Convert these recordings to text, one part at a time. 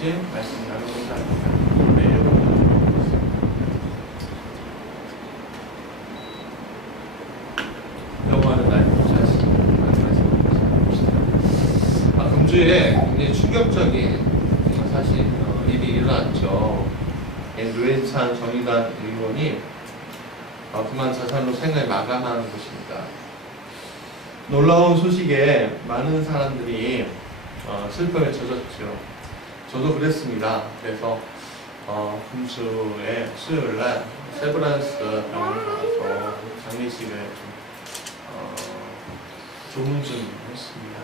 같이 말씀 나누고자 합니다. 네, 여러분. 영화는 날 자신 봅시다. 금주에 굉장히 충격적인 사실 일이 일어났죠. 노회찬 정의당 의원이 그만 자살로 생을 마감하는 것입니다. 놀라운 소식에 많은 사람들이 슬픔에 젖었죠. 저도 그랬습니다. 그래서 금주에 수요일날 세브란스 병원에 가서 장례식을 조문 좀 했습니다.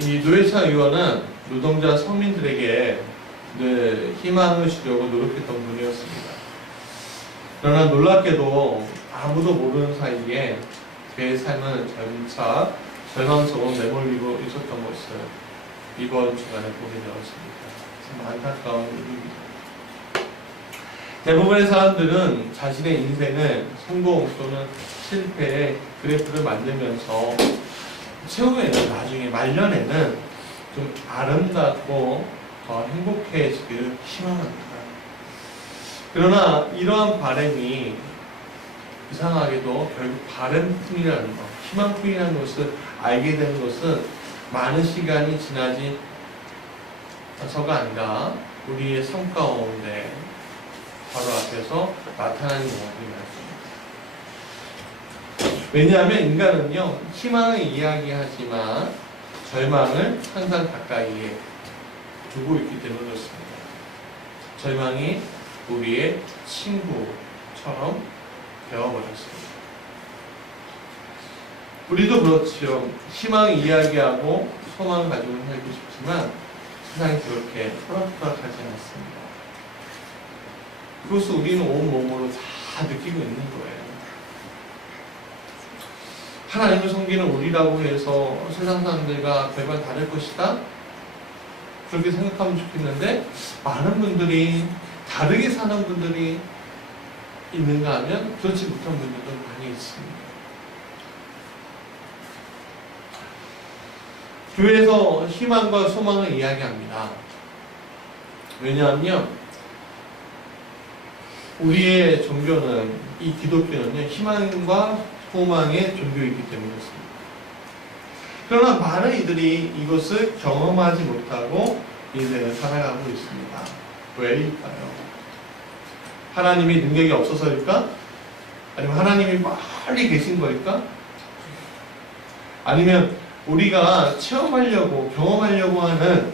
이 노회찬 의원은 노동자 서민들에게 늘 희망을 주려고 노력했던 분이었습니다. 그러나 놀랍게도 아무도 모르는 사이에 그의 삶은 점차 절망적으로 내몰리고 있었던 것을 이번 주간에 보게 되었습니다. 참 안타까운 일입니다. 대부분의 사람들은 자신의 인생을 성공 또는 실패의 그래프를 만들면서 최후에는 나중에 말년에는 좀 아름답고 더 행복해지기를 희망합니다. 그러나 이러한 바람이 이상하게도 결국 바람뿐이라는 것, 희망뿐이라는 것을 알게 되는 것은 많은 시간이 지나서가 아니라 우리의 삶 가운데 바로 앞에서 나타나는 경우들이 많습니다. 왜냐하면 인간은요, 희망을 이야기하지만 절망을 항상 가까이에 두고 있기 때문에 그렇습니다. 절망이 우리의 친구처럼 되어버렸습니다. 우리도 그렇지요. 희망을 이야기하고 소망을 가지고 살고 싶지만 세상이 그렇게 호락호락하지 않습니다. 그것을 우리는 온몸으로 다 느끼고 있는 거예요. 하나님을 섬기는 우리라고 해서 세상 사람들과 별반 다를 것이다? 그렇게 생각하면 좋겠는데 많은 분들이 다르게 사는 분들이 있는가 하면 그렇지 못한 분들도 많이 있습니다. 교회에서 희망과 소망을 이야기합니다. 왜냐하면 우리의 종교는, 이 기독교는요, 희망과 소망의 종교이기 때문이었습니다. 그러나 많은 이들이 이것을 경험하지 못하고 인생을 살아가고 있습니다. 왜일까요? 하나님이 능력이 없어서일까? 아니면 하나님이 멀리 계신 거일까? 아니면 우리가 체험하려고, 경험하려고 하는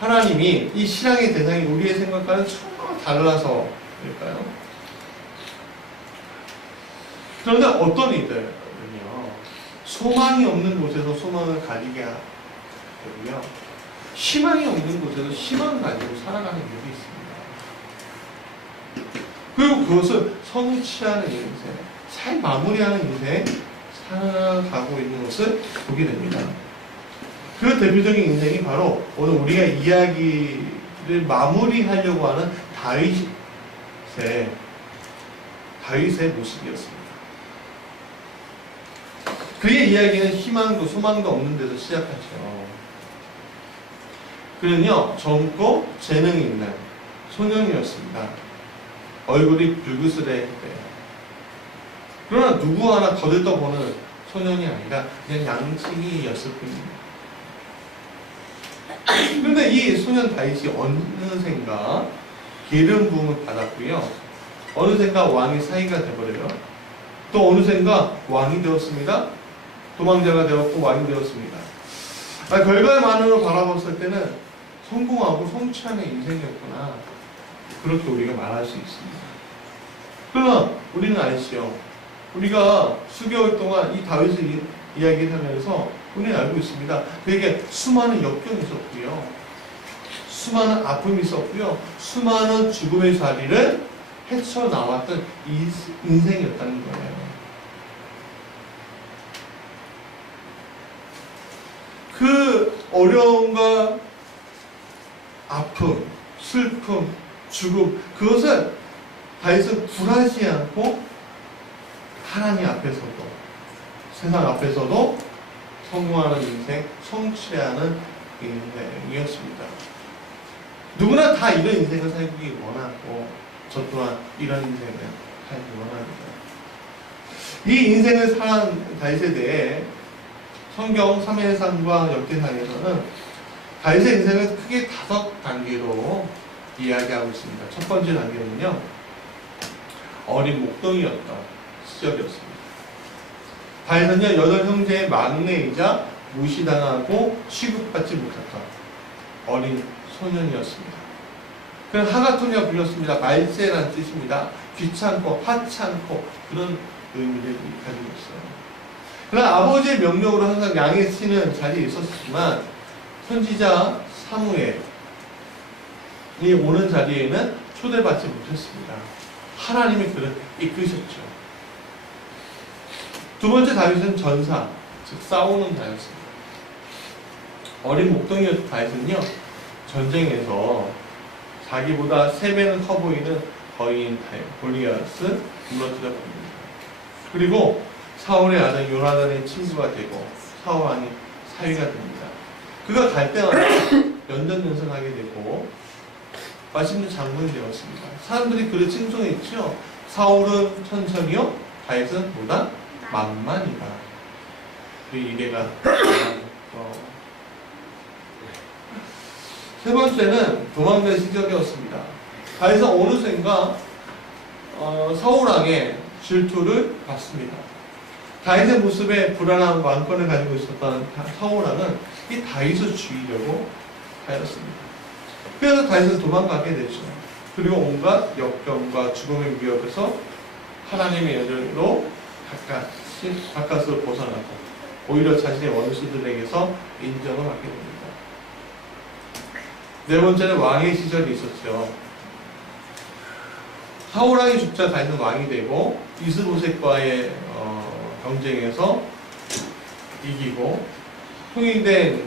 하나님이 이 신앙의 대상이 우리의 생각과는 정말 달라서일까요? 그런데 어떤 이들은요, 소망이 없는 곳에서 소망을 가지게 하고요, 희망이 없는 곳에서 희망을 가지고 살아가는 일이 있습니다. 그리고 그것을 성취하는 인생, 잘 마무리하는 인생, 살아가고 있는 것을 보게 됩니다. 그 대표적인 인생이 바로 오늘 우리가 이야기를 마무리하려고 하는 다윗의 모습이었습니다. 그의 이야기는 희망도 소망도 없는 데서 시작하죠. 그는요, 젊고 재능이 있는 소년이었습니다. 얼굴이 불그스레했대요. 그러나 누구 하나 거들떠보는 소년이 아니라 그냥 양치기였을 뿐입니다. 그런데 이 소년 다윗이 어느샌가 기름 부음을 받았고요, 어느샌가 왕의 사이가 되버려요. 또 어느샌가 왕이 되었습니다. 도망자가 되었고 왕이 되었습니다. 결과만으로 바라봤을 때는 성공하고 성취하는 인생이었구나, 그렇게 우리가 말할 수 있습니다. 그러나 우리는 알지요. 우리가 수개월 동안 이 다윗을 이야기하면서 우리는 알고 있습니다. 그에게 수많은 역경이 있었고요, 수많은 아픔이 있었고요, 수많은 죽음의 자리를 헤쳐나왔던 인생이었다는 거예요. 그 어려움과 아픔, 슬픔, 죽음, 그것을 다윗은 굴하지 않고 하나님 앞에서도 세상 앞에서도 성공하는 인생, 성취하는 인생이었습니다. 누구나 다 이런 인생을 살기 원하고 저 또한 이런 인생을 살기 원합니다. 이 인생을 살아온 다윗에 대해 성경 3회상과 역대상에서는 다윗의 인생을 크게 5단계로 이야기하고 있습니다. 첫 번째 단계는요, 어린 목동이었던 시절이었습니다. 다윗은요, 8형제의 막내이자 무시당하고 취급받지 못했던 어린 소년이었습니다. 그는 하가톤이라고 불렸습니다. 말세라는 뜻입니다. 귀찮고 하찮고 그런 의미를 가지고 있어요. 그러나 아버지의 명령으로 항상 양의 치는 자리에 있었지만 선지자 사무엘이 오는 자리에는 초대받지 못했습니다. 하나님이 그를 이끄셨죠. 두 번째 다윗은 전사, 즉 싸우는 자였습니다. 어린 목동이었던 다윗은요, 전쟁에서 자기보다 3배는 커 보이는 거인 골리앗을 무너뜨려 버립니다. 그리고 사울의 아들 요나단의 친구가 되고 사울 왕이 사위가 됩니다. 그가 갈 때마다 연전연승하게 되고 맛있는 장군이 되었습니다. 사람들이 그를 칭송했죠. 사울은 천천히요, 다윗은 보다 만만이다. 그 이래가 세 번째는 도망갈 시절이었습니다. 다윗은 어느샌가 사울왕의 질투를 받습니다. 다윗의 모습에 불안한 왕권을 가지고 있었던 사울왕은 이 다윗을 죽이려고 하였습니다. 그래서 다윗은 도망가게 되죠. 그리고 온갖 역경과 죽음의 위협에서 하나님의 여정으로 가까스로 벗어나고 오히려 자신의 원수들에게서 인정을 받게 됩니다. 네 번째는 왕의 시절이 있었죠. 사울왕이 죽자 다윗은 왕이 되고 이스보셋과의 경쟁에서 이기고 통일된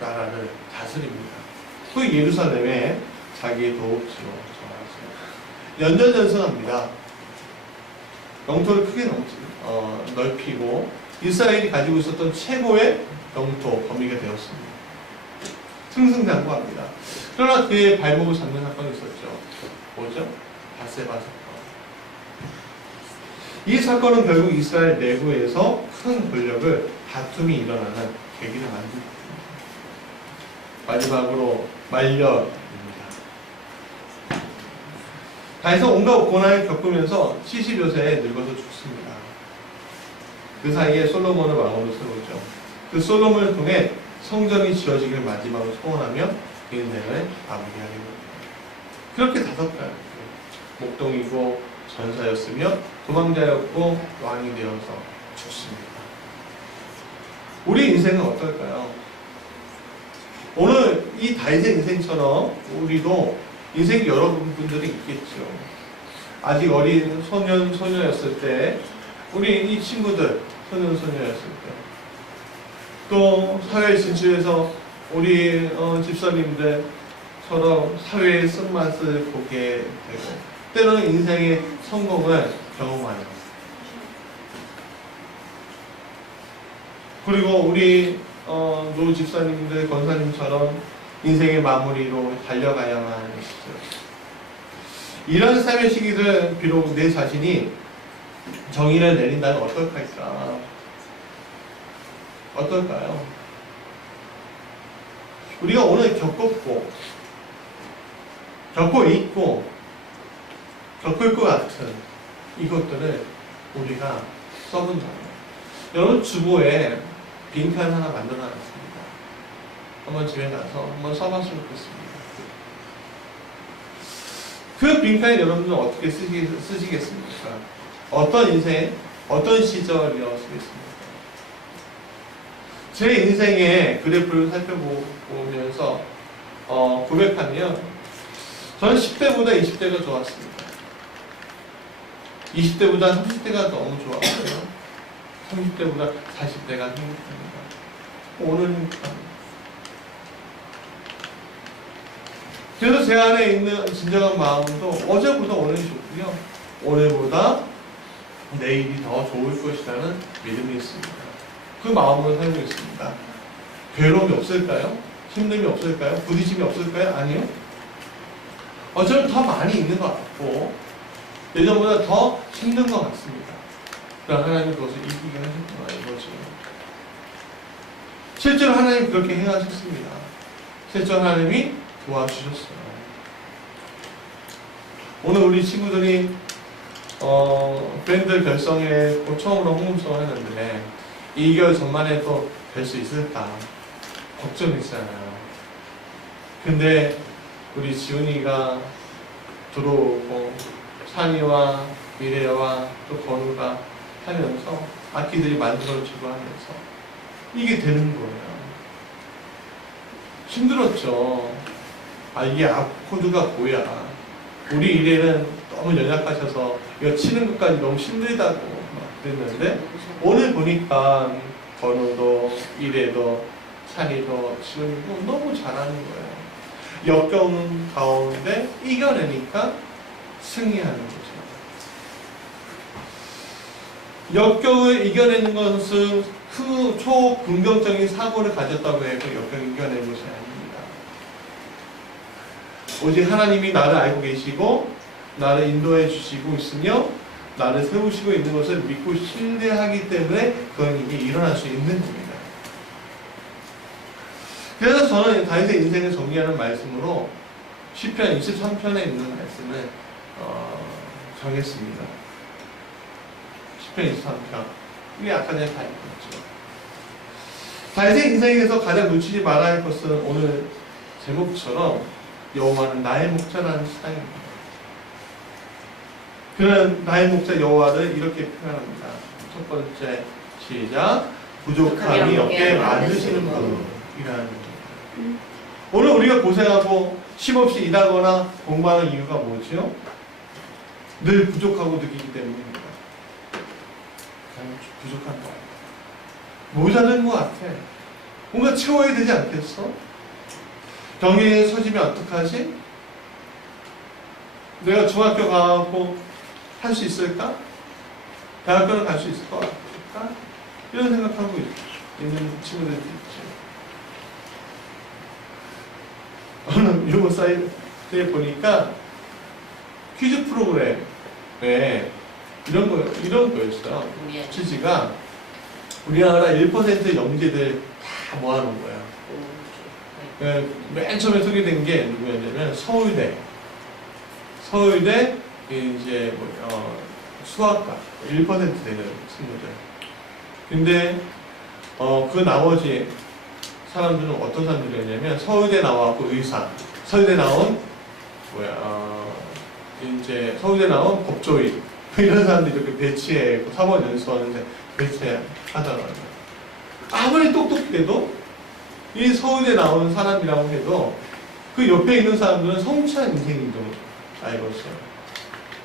나라를 다스립니다. 그 예루살렘에 자기의 도읍지로 정하였어요. 연전연승합니다. 영토를 크게 넓히고 이스라엘이 가지고 있었던 최고의 영토 범위가 되었습니다. 승승장구합니다. 그러나 그의 발목을 잡는 사건이 있었죠. 뭐죠? 바세바 사건. 이 사건은 결국 이스라엘 내부에서 큰 권력을 다툼이 일어나는 계기를 만듭니다. 마지막으로 말년입니다. 다윗은 온갖 고난을 겪으면서 70여 세에 늙어서 죽습니다. 그 사이에 솔로몬을 왕으로 세우죠. 그 솔로몬을 통해 성전이 지어지길 마지막으로 소원하며 인생을 마무리하게 됩니다. 그렇게 5가지. 목동이고 전사였으며 도망자였고 왕이 되어서 죽습니다. 우리 인생은 어떨까요? 오늘 이 다윗의 인생처럼 우리도 인생이 여러분들이 있겠죠. 아직 어린 소년, 소녀였을 때, 우리 이 친구들, 소년, 소녀였을 때, 또 사회에 진출해서 우리 집사님들처럼 사회의 쓴맛을 보게 되고, 때로는 인생의 성공을 경험하는. 그리고 우리 노 집사님들, 권사님처럼 인생의 마무리로 달려가야만 하는 시절. 이런 삶의 시기를 비록 내 자신이 정의를 내린다면 어떨까? 어떨까요? 우리가 오늘 겪고 있고 겪을 것 같은 이것들을 우리가 써본다면, 여러분 주보에 빈칸 하나 만들어 놨습니다. 한번 집에 가서 한번 써봤으면 좋겠습니다. 그 빈칸에 여러분들은 어떻게 쓰시겠습니까? 어떤 인생, 어떤 시절이었겠습니까? 제 인생의 그래프를 살펴보면서 고백하면 저는 10대보다 20대가 좋았습니다. 20대보다 30대가 너무 좋았고요. 30대보다 40대가 행복합니다. 오늘은 행복합니다. 그래서 제 안에 있는 진정한 마음도 어제보다 오늘이 좋고요. 오늘보다 내일이 더 좋을 것이라는 믿음이 있습니다. 그 마음으로 살고 있습니다. 괴로움이 없을까요? 힘듦이 없을까요? 부딪힘이 없을까요? 아니요. 저는 더 많이 있는 것 같고 예전보다 더 힘든 것 같습니다. 그러나 하나님이 그것을 이기게 하셨구나 이거죠. 실제로 하나님 그렇게 행하셨습니다. 실제로 하나님이 도와주셨어요. 오늘 우리 친구들이 밴드 결성에 처음으로 홍금성을 했는데 2개월 전만 해도 될 수 있을까 걱정했잖아요. 근데 우리 지훈이가 들어오고 산이와 미래와 또 건우가 하면서 악기들이 만들어지고 하면서 이게 되는 거예요. 힘들었죠. 이게 코드가 뭐야. 우리 이래는 너무 연약하셔서 이거 치는 것까지 너무 힘들다고 막 그랬는데 오늘 보니까 건우도 이래도 찬이도 지훈이도 너무 잘하는 거예요. 역겨운 가운데 이겨내니까 승리하는 거죠. 역경을 이겨내는 것은 초긍정적인 사고를 가졌다고 해서 역경을 이겨내는 것이 아닙니다. 오직 하나님이 나를 알고 계시고 나를 인도해 주시고 있으며 나를 세우시고 있는 것을 믿고 신뢰하기 때문에 그건 이게 일어날 수 있는 겁니다. 그래서 저는 다윗의 인생을 정리하는 말씀으로 시편 23편에 있는 말씀을 정했습니다. 시편 23편. 이게 아까 전에 다 읽었죠. 다윗의 인생에서 가장 놓치지 말아야 할 것은 오늘 제목처럼 여호와는 나의 목자라는 시상입니다. 그는 나의 목자 여호와를 이렇게 표현합니다. 첫 번째 시작. 부족함이 없게 만드시는 분이라는 겁니다. 오늘 우리가 고생하고 쉼없이 일하거나 공부하는 이유가 뭐죠? 늘 부족하고 느끼기 때문입니다. 부족한 거 같아. 모자른 것 같아. 뭔가 채워야 되지 않겠어? 병행에 서지면 어떡하지? 내가 중학교 가고 할 수 있을까? 대학교를 갈 수 있을 것 같을까? 이런 생각하고 있는 친구들이 있죠. 오늘 유머 사이트에 보니까 퀴즈 프로그램에 이런 거였어요. 취지가 우리나라 1% 영재들 다 모아놓은 거예요. 맨 처음에 소개된 게 누구였냐면 서울대 이제 수학과 1% 되는 친구들. 근데 그 나머지 사람들은 어떤 사람들이었냐면 서울대 나와갖고 의사, 서울대 나온 이제 서울대 나온 법조인 이런 사람들이 이렇게 배치해 사법 연수하는데 배치하잖아요. 아무리 똑똑해도 이 서울대 나온 사람이라고 해도 그 옆에 있는 사람들은 성취한 인생인도 알고 있어요.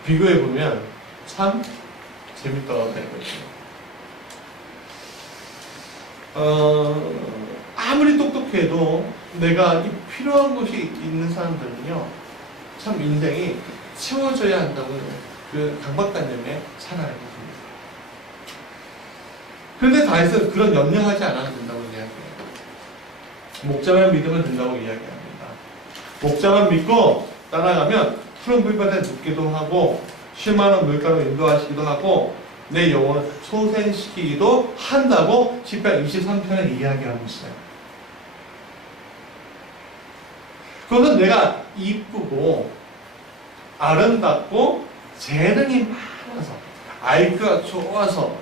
비교해보면 참 재밌다고 생각해요. 아무리 똑똑해도 내가 필요한 것이 있는 사람들은요, 참 인생이 채워져야 한다고 그 강박관념에 살아야 됩니다. 그런데 다윗은 그런 염려하지 않아도 된다고 이야기해요. 목자만 믿으면 된다고 이야기합니다. 목자만 믿고 따라가면 푸른 물밭에 눕기도 하고 쉴만한 물가로 인도하시기도 하고 내 영혼을 소생시키기도 한다고 시편 23편에 이야기하고 있어요. 그것은 내가 이쁘고 아름답고 재능이 많아서 IQ가 좋아서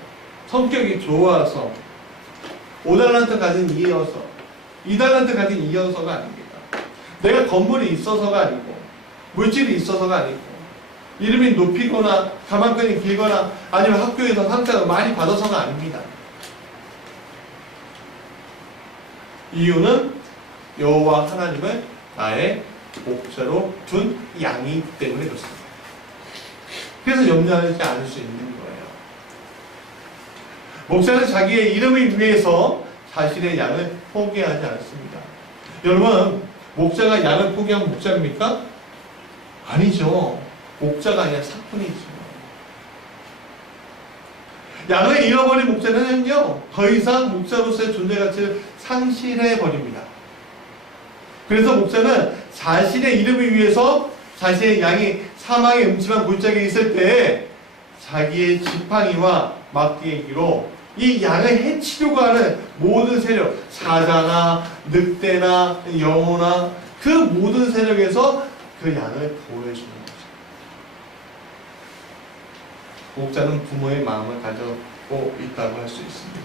성격이 좋아서 5달란트 가진 이어서 2달란트 가진 이어서가 아닙니다. 내가 건물이 있어서가 아니고 물질이 있어서가 아니고 이름이 높이거나 가만끈이 길거나 아니면 학교에서 상장을 많이 받아서가 아닙니다. 이유는 여호와 하나님을 나의 목자로 둔 양이기 때문에 그렇습니다. 그래서 염려하지 않을 수 있는 거예요. 목자는 자기의 이름을 위해서 자신의 양을 포기하지 않습니다. 여러분, 목자가 양을 포기하면 목자입니까? 아니죠. 목자가 아니라 사꾼이죠. 양을 잃어버린 목자는요, 더 이상 목자로서의 존재 가치를 상실해 버립니다. 그래서 목자는 자신의 이름을 위해서 자신의 양이 사망의 음침한 골짜기에 있을 때 자기의 지팡이와 막대기로 이 양을 해치려고 하는 모든 세력, 사자나 늑대나 영호나 그 모든 세력에서 그 양을 보호해주는 거죠. 목자는 부모의 마음을 가지고 있다고 할 수 있습니다.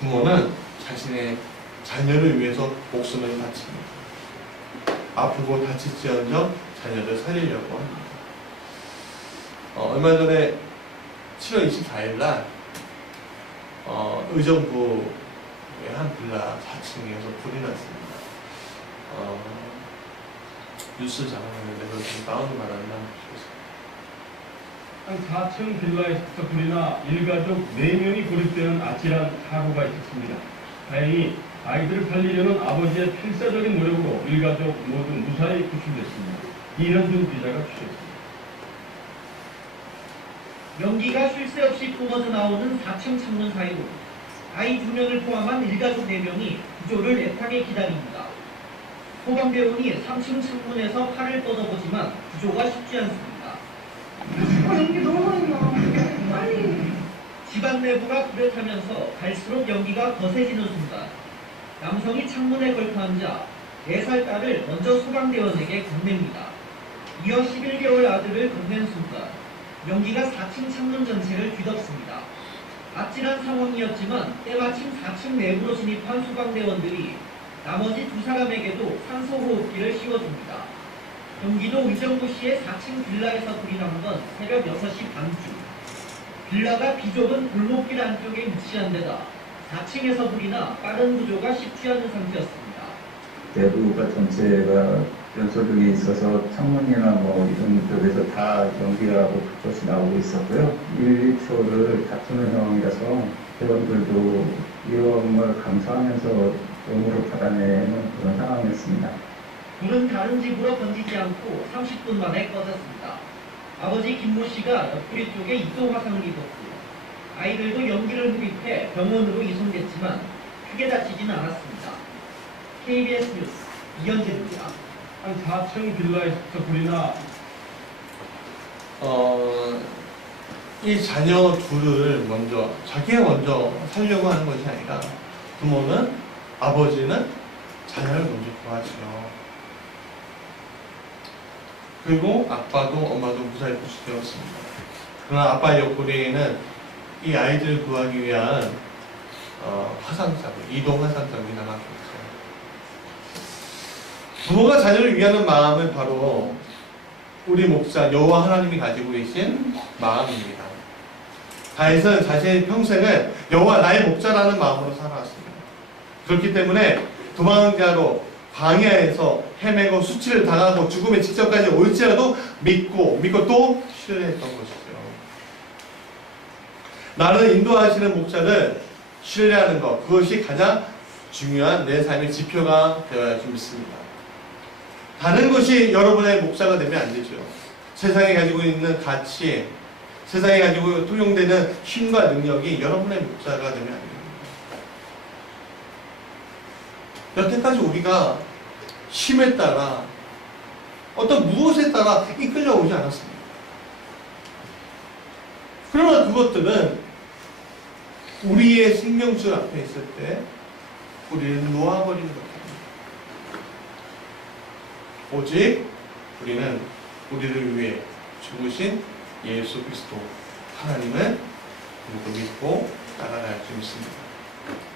부모는 자신의 자녀를 위해서 목숨을 바칩니다. 아프고 다칠지언정 자녀를 살리려고 합니다. 얼마 전에 7월 24일 날 의정부의 한 빌라 4층에서 불이 났습니다. 뉴스 장면인데 좀 다운을 받았나? 한 4층 빌라에서 불이나 일가족 4명이 고립되는 아찔한 사고가 있었습니다. 다행히 아이들을 살리려는 아버지의 필사적인 노력으로 일가족 모두 무사히 구출됐습니다. 이현준 기자가 취재했습니다. 연기가 쉴 새 없이 뿜어져 나오는 4층 창문 사이로 아이 2명을 포함한 일가족 4명이 구조를 애타게 기다립니다. 소방대원이 3층 창문에서 팔을 뻗어보지만 구조가 쉽지 않습니다. 연기 너무 많이 나. 빨리. 집안 내부가 불에 타면서 갈수록 연기가 거세지는 순간 남성이 창문에 걸터 앉아 4살 딸을 먼저 소방대원에게 건넵니다. 이어 11개월 아들을 건넨 순간 연기가 4층 창문 전체를 뒤덮습니다. 아찔한 상황이었지만 때마침 4층 내부로 진입한 소방대원들이 나머지 2사람에게도 산소호흡기를 씌워줍니다. 경기도 의정부시의 4층 빌라에서 불이 난 건 새벽 6시 반쯤. 빌라가 비좁은 골목길 안쪽에 위치한 데다 4층에서 불이 나 빠른 구조가 쉽지 않은 상태였습니다. 내부가 전체가 연소등이 있어서 창문이나 이런 쪽에서 다 연기가 그것이 나오고 있었고요. 1, 2초를 다투는 상황이라서 대원들도 위험을 감수하면서 몸으로 받아내는 그런 상황이었습니다. 불은 다른 집으로 번지지 않고 30분 만에 꺼졌습니다. 아버지 김모 씨가 옆구리 쪽에 이도 화상을 입었고 아이들도 연기를 흡입해 병원으로 이송됐지만 크게 다치지는 않았습니다. KBS 뉴스 이현진입니다. 한 4층 빌라에서 불이나 이 자녀 둘을 자기가 먼저 살려고 하는 것이 아니라 부모는 아버지는 자녀를 먼저 구하죠. 그리고 아빠도 엄마도 무사히 구출되었습니다. 그러나 아빠의 옆구리에는 이 아이들을 구하기 위한 이동 화상자국이 남았겠죠. 부모가 자녀를 위하는 마음은 바로 우리 목자 여호와 하나님이 가지고 계신 마음입니다. 다윗은 자신의 평생을 여호와 나의 목자라는 마음으로 살아왔습니다. 그렇기 때문에 도망자로 광야에서 헤매고 수치를 당하고 죽음의 직전까지 올지라도 믿고 또 신뢰했던 것이죠. 나를 인도하시는 목자를 신뢰하는 것, 그것이 가장 중요한 내 삶의 지표가 되어야 좀 믿습니다. 다른 것이 여러분의 목자가 되면 안 되죠. 세상에 가지고 있는 가치, 세상에 가지고 통용되는 힘과 능력이 여러분의 목자가 되면 안 됩니다. 여태까지 우리가 힘에 따라 어떤 무엇에 따라 이끌려오지 않았습니다. 그러나 그것들은 우리의 생명줄 앞에 있을 때 우리를 놓아버리는 것입니다. 오직 우리는 우리를 위해 죽으신 예수 그리스도 하나님을 믿고 따라갈 수 있습니다.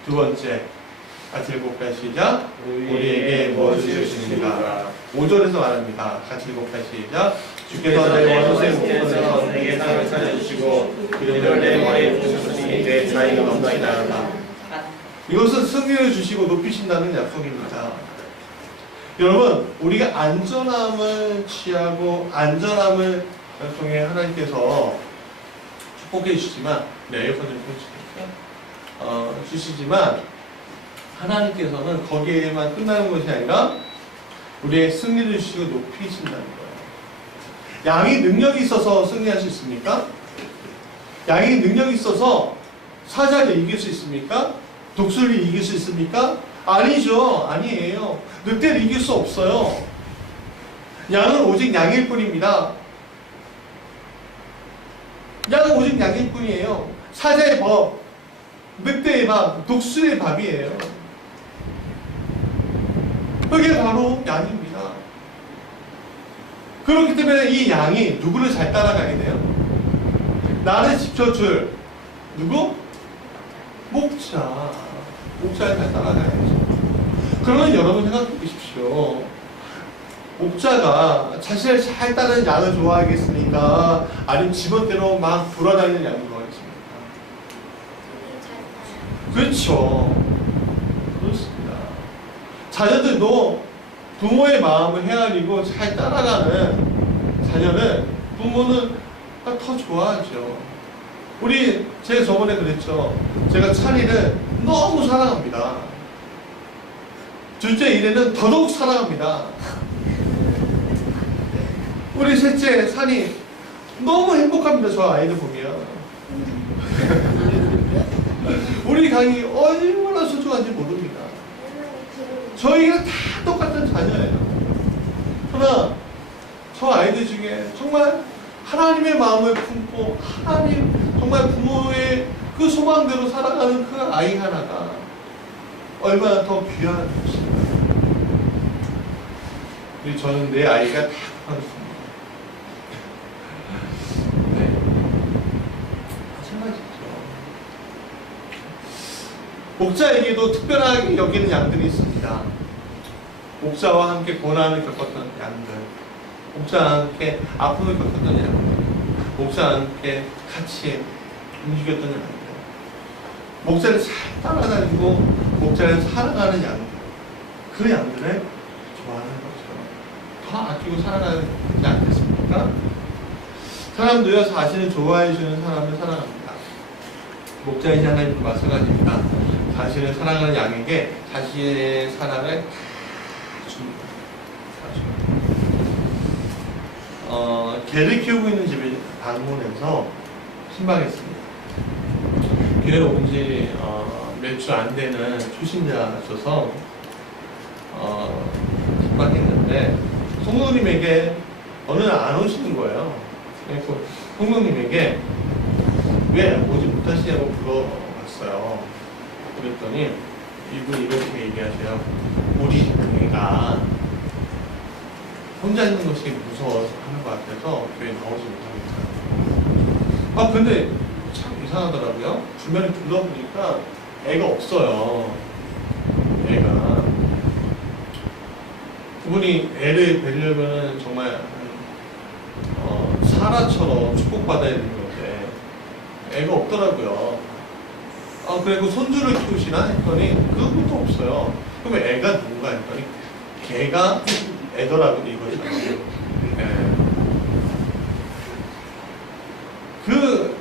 두 번째, 같이 읽어볼까요? 시작. 우리에게 무엇을 주시는가? 5절에서 말합니다. 같이 읽어볼까요? 시작. 주께서 내 원수의 목전에서 내게 상을 차려주시고 그들을 내 머리에 부으시니 내 자의가 넘나이다. 이것은 승리를 주시고 높이신다는 약속입니다. 여러분, 우리가 안전함을 취하고 안전함을 통해 하나님께서 축복해 주시지만 에어컨 좀 주시지만 하나님께서는 거기에만 끝나는 것이 아니라 우리의 승리를 주시고 높이신다는 거예요. 양이 능력이 있어서 승리할 수 있습니까? 양이 능력이 있어서 사자를 이길 수 있습니까? 독수리를 이길 수 있습니까? 아니죠. 아니에요. 늑대를 이길 수 없어요. 양은 오직 양일 뿐입니다. 양은 오직 양일 뿐이에요. 사자의 법, 늑대의 밥, 독수리의 밥이에요. 그게 바로 양입니다. 그렇기 때문에 이 양이 누구를 잘 따라가게 돼요? 나를 지켜줄 누구? 목자. 목자를 잘 따라가야죠. 그러면 여러분 생각해 보십시오. 목자가 자신을 잘 따르는 양을 좋아하겠습니까? 아니면 지멋대로 막 돌아다니는 양을 좋아하겠습니까? 그렇죠. 그렇습니다. 자녀들도 부모의 마음을 헤아리고 잘 따라가는 자녀는 부모는 더 좋아하죠. 제가 저번에 그랬죠. 제가 찬이를 너무 사랑합니다. 둘째 이래는 더더욱 사랑합니다. 우리 셋째 산이 너무 행복합니다. 저 아이들 보면. 우리 강이 얼마나 소중한지 모릅니다. 저희가 다 똑같은 자녀예요. 그러나 저 아이들 중에 정말 하나님의 마음을 품고 하나님 정말 부모의 그 소망대로 살아가는 그 아이 하나가 얼마나 더 귀한 것인가. 저는 내 아이가 다 그렇습니다. 네. 마찬가지죠. 목자에게도 특별하게 여기는 양들이 있습니다. 목자와 함께 고난을 겪었던 양들, 목자와 함께 아픔을 겪었던 양들, 목자와 함께 같이 움직였던 양들, 목자를 잘 따라다니고 목자를 사랑하는 양들, 그 양들을 좋아하는 거죠. 더 아끼고 사랑하지 않겠습니까? 사람도요, 자신을 좋아해 주는 사람을 사랑합니다. 목자이신 하나님도 마찬가지입니다. 자신을 사랑하는 양에게 자신의 사랑을 줍니다. 개를 키우고 있는 집을 방문해서 신방했습니다. 교회에 온 지 몇 주 안 되는 초신자셔서 신방했는데 성도님에게 어느 날 안 오시는 거예요. 그래서 성도님에게 왜 오지 못하시냐고 물어봤어요. 그랬더니 이분이 이렇게 얘기하세요. 우리 애가 혼자 있는 것이 무서워서 하는 것 같아서 교회 나오지 못하겠다. 근데 참 이상하더라고요. 주변에 둘러보니까 애가 없어요. 애가. 그분이 애를 뵈려면 정말 사라처럼 축복받아야 되는 건데 애가 없더라고요. 그리고 손주를 키우시나 했더니 그것도 없어요. 그럼 애가 누군가 했더니 걔가 애더라고 이거잖아요. 그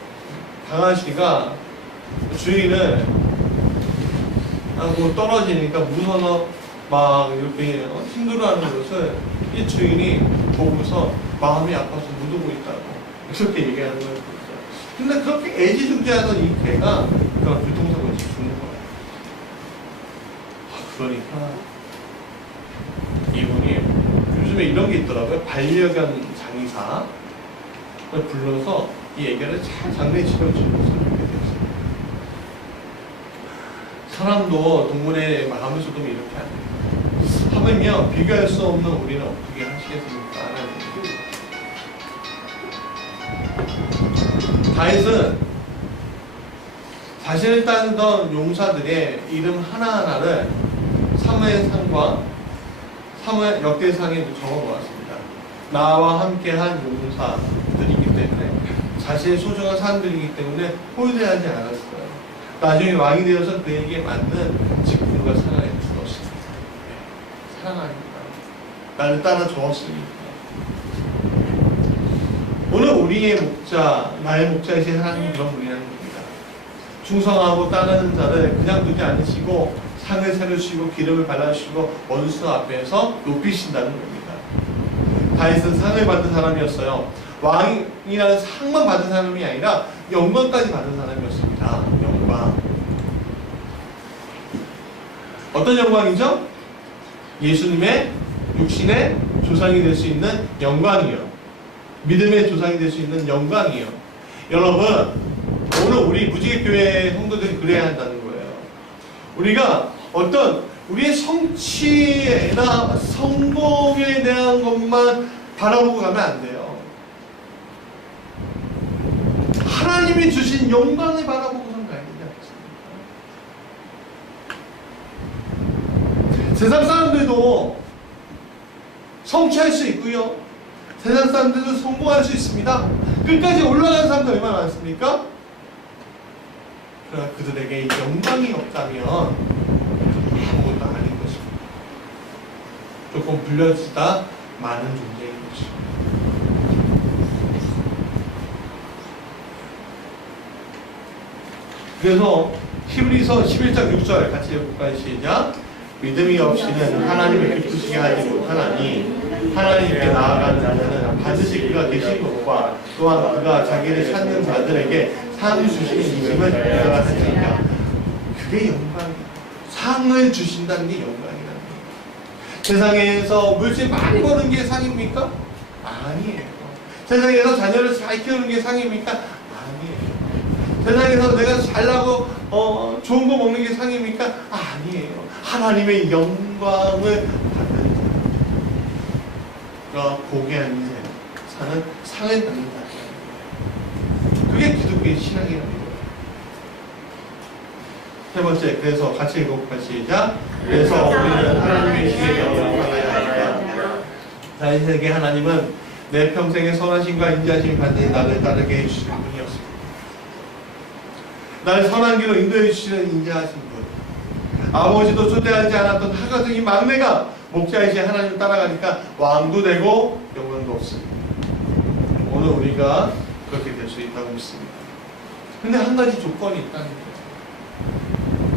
강아지가 주인을 하고 떨어지니까 무서워서 막 이렇게 힘들어하는 것을 이 주인이 보고서 마음이 아파서 못 오고 있다고 그렇게 얘기하는 걸 보였어요. 근데 그렇게 애지중지하던 이 개가 그런 교통사고에 죽는 거예요. 그러니까 이분이 요즘에 이런 게 있더라고요. 반려견 장의사를 불러서 이 애견을 잘 장례식을 치르면서 이렇게 됐어요. 사람도 동물의 마음을 쏟으면 이렇게 안 돼요. 하물며 비교할 수 없는 우리는 어떻게 하시겠습니까? 다윗은 자신을 따르던 용사들의 이름 하나하나를 사무엘상과 사무엘 역대상에 적어놓았습니다. 나와 함께한 용사들이기 때문에 자신의 소중한 사람들이기 때문에 포위되지 않았어요. 나중에 왕이 되어서 그에게 맞는 직분과 사랑을 주었습니다. 사랑하니까 나를 따라 주었으니까. 오늘 우리의 목자, 나의 목자이신 하나님 그런 분이라는 겁니다. 충성하고 따르는 자를 그냥 두지 않으시고 상을 세우시고 기름을 발라주시고 원수 앞에서 높이신다는 겁니다. 다윗은 상을 받은 사람이었어요. 왕이라는 상만 받은 사람이 아니라 영광까지 받은 사람이었습니다. 영광. 어떤 영광이죠? 예수님의 육신의 조상이 될 수 있는 영광이요. 믿음의 조상이 될 수 있는 영광이요. 여러분, 오늘 우리 무지개교회 성도들이 그래야 한다는 거예요. 우리가 어떤 우리의 성취나 성공에 대한 것만 바라보고 가면 안 돼요. 하나님이 주신 영광을 바라보고선 가야 되지 않습니까? 세상 사람들도 성취할 수 있고요. 세상 사람들도 성공할 수 있습니다. 끝까지 올라가는 사람도 얼마나 많습니까? 그러나 그들에게 영광이 없다면 아무것도 아닌 것입니다. 조금 불려지다 많은 존재인 것입니다. 그래서 히브리서 11장 6절 같이 읽어볼까요? 시작. 믿음이 없이는 하나님을 기쁘시게 하지 못하나니 하나님께 나아가는 자는 반드시 그가 계신 것과 또한 그가 자기를 찾는 자들에게 상을 주시는 이심을 그가 하시니까 그게 영광이에요. 상을 주신다는 게 영광이라는 거예요. 세상에서 물질 많이 버는 게 상입니까? 아니에요. 세상에서 자녀를 잘 키우는 게 상입니까? 아니에요. 세상에서 내가 잘나고 좋은 거 먹는 게 상입니까? 아니에요. 하나님의 영광을 받는 자가 고귀한 인생 사는 상을 받는 자. 그게 기독교의 신앙이라는 거예요. 세 번째, 그래서 같이 읽어볼까? 시작. 그래서 우리는 하나님의 시에 영광을 받아야 하니까 다윗에게 하나님은 내 평생의 선하심과 인자심이 반드시 나를 따르게 해주시는 분이었습니다. 나를 선한 길로 인도해 주시는 인자하신 분. 아버지도 초대하지 않았던 하가등이 막내가 목자이신 하나님을 따라가니까 왕도 되고 영광도 없습니다. 오늘 우리가 그렇게 될 수 있다고 믿습니다. 근데 한 가지 조건이 있다는 거예요.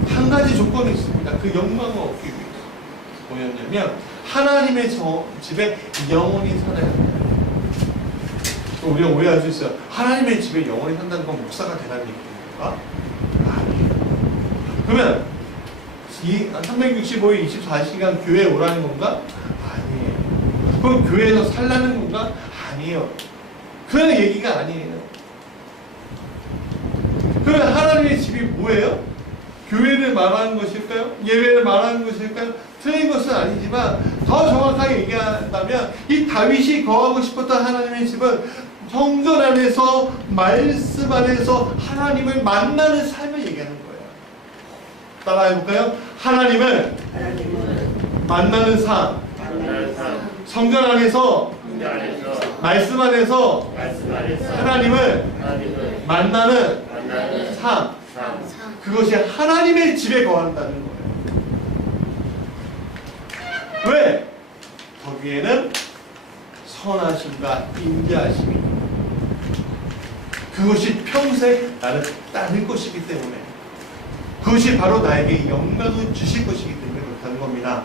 한 가지 조건이 있습니다. 그 영광을 얻기 위해서. 뭐였냐면 하나님의 집에 영원히 살아야 합니다. 우리가 오해할 수 있어요. 하나님의 집에 영원히 산다는 건 목사가 되라는 얘기입니까? 아니에요. 그러면 365일 24시간 교회에 오라는 건가? 아니에요. 그럼 교회에서 살라는 건가? 아니에요. 그런 얘기가 아니에요. 그러면 하나님의 집이 뭐예요? 교회를 말하는 것일까요? 예배를 말하는 것일까요? 틀린 것은 아니지만 더 정확하게 얘기한다면 이 다윗이 거하고 싶었던 하나님의 집은 성전 안에서 말씀 안에서 하나님을 만나는 삶을 얘기하는 거예요. 따라 해볼까요? 하나님을 만나는 삶. 성전 안에서 말씀 안에서 하나님을 만나는 삶. 그것이 하나님의 집에 거한다는 거예요. 왜? 거기에는 선하심과 인자하심이 그것이 평생 나를 따를 것이기 때문에 그것이 바로 나에게 영광을 주실 것이기 때문에 그렇다는 겁니다.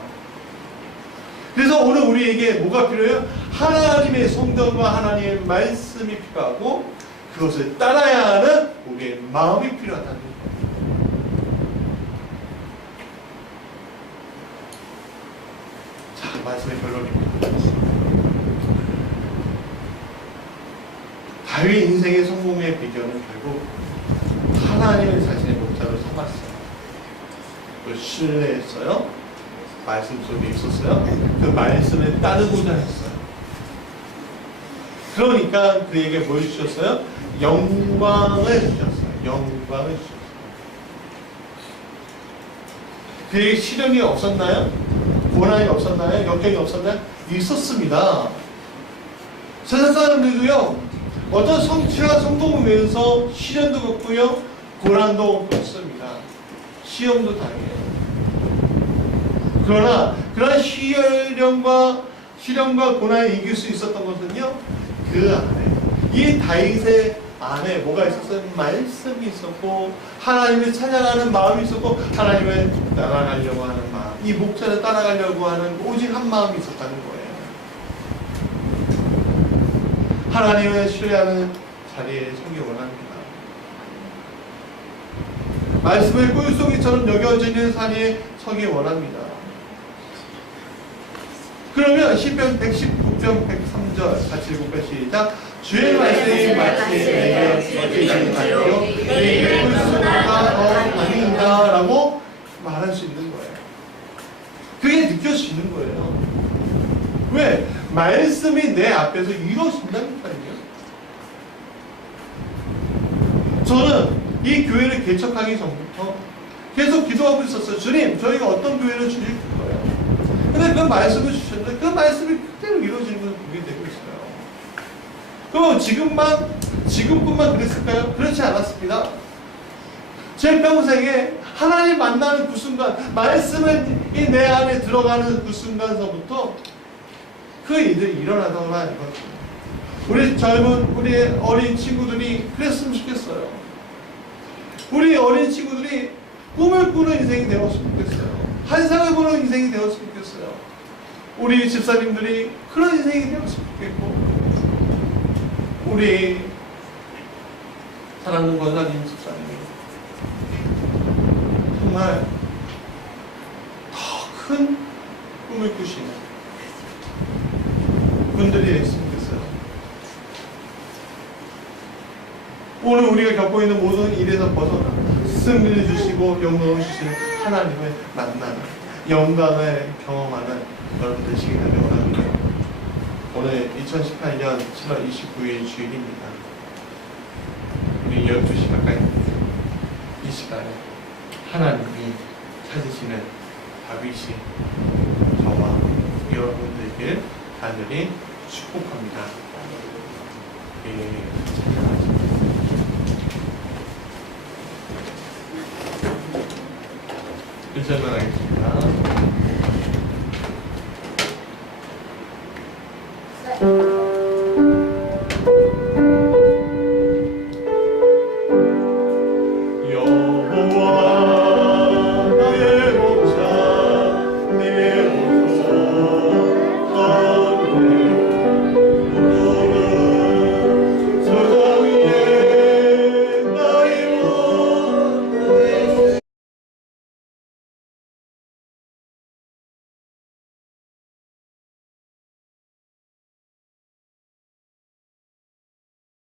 그래서 오늘 우리에게 뭐가 필요해요? 하나님의 성전과 하나님의 말씀이 필요하고 그것을 따라야 하는 우리의 마음이 필요하다는 거예요. 자, 말씀의 결론입니다. 다윗 인생의 성공의 비결은 결국 하나님을 자신의 목자로 삼았어요. 그걸 신뢰했어요. 말씀 속에 있었어요. 그 말씀을 따르고자 했어요. 그러니까 그에게 뭘 주셨어요? 영광을 주셨어요. 영광을 주셨어요. 그에게 시련이 없었나요? 고난이 없었나요? 역경이 없었나요? 있었습니다. 세상 사람들도요, 어떤 성취와 성공을 위해서 시련도 겪고요, 고난도 겪습니다. 시험도 당해요. 그러나 그런 시련과 고난을 이길 수 있었던 것은요, 그 안에 이 다윗의 안에 뭐가 있었어요? 말씀이 있었고 하나님을 찬양하는 마음이 있었고 하나님을 따라가려고 하는 마음, 이 목자를 따라가려고 하는 오직 한 마음이 있었다는 거예요. 하나님을 신뢰하는 자리에 서기 원합니다. 말씀을 꿀송이처럼 여겨지는 산에 서기 원합니다. 그러면 시편 119편 103절 같이 읽어볼까요? 시작. 주의 말씀이 마치 내게 어찌지 않으며 내게 꿀송이가 더 아닌가 라고 말할 수 있는 거예요. 그게 느껴지는 거예요. 왜? 말씀이 내 앞에서 이루어진다니까요. 저는 이 교회를 개척하기 전부터 계속 기도하고 있었어요. 주님, 저희가 어떤 교회를 주실 거예요. 근데 그 말씀을 주셨는데 그 말씀이 그대로 이루어지는 것을 보게 되고 있어요. 그럼 지금뿐만 그랬을까요? 그렇지 않았습니다. 제 평생에 하나님 만나는 그 순간, 말씀이 내 안에 들어가는 그 순간서부터 그 일들이 일어나더라 이거죠. 우리 어린 친구들이 그랬으면 좋겠어요. 우리 어린 친구들이 꿈을 꾸는 인생이 되었으면 좋겠어요. 환상을 보는 인생이 되었으면 좋겠어요. 우리 집사님들이 그런 인생이 되었으면 좋겠고, 우리 사랑하는 권사님 집사님이 정말 더 큰 꿈을 꾸시는 분들이 있으면 좋겠어요. 오늘 우리가 겪고 있는 모든 일에서 벗어나 승리를 주시고 영광을 주시는 하나님을 만나는 영광을 경험하는 여러분들 되시기 원합니다. 오늘 2018년 7월 29일 주일입니다. 우리 12시 가까이 이 시간에 하나님이 찾으시는 다윗이 저와 여러분들에게 간절히 축복합니다. 찬양하십니다. 1절만 하겠습니다.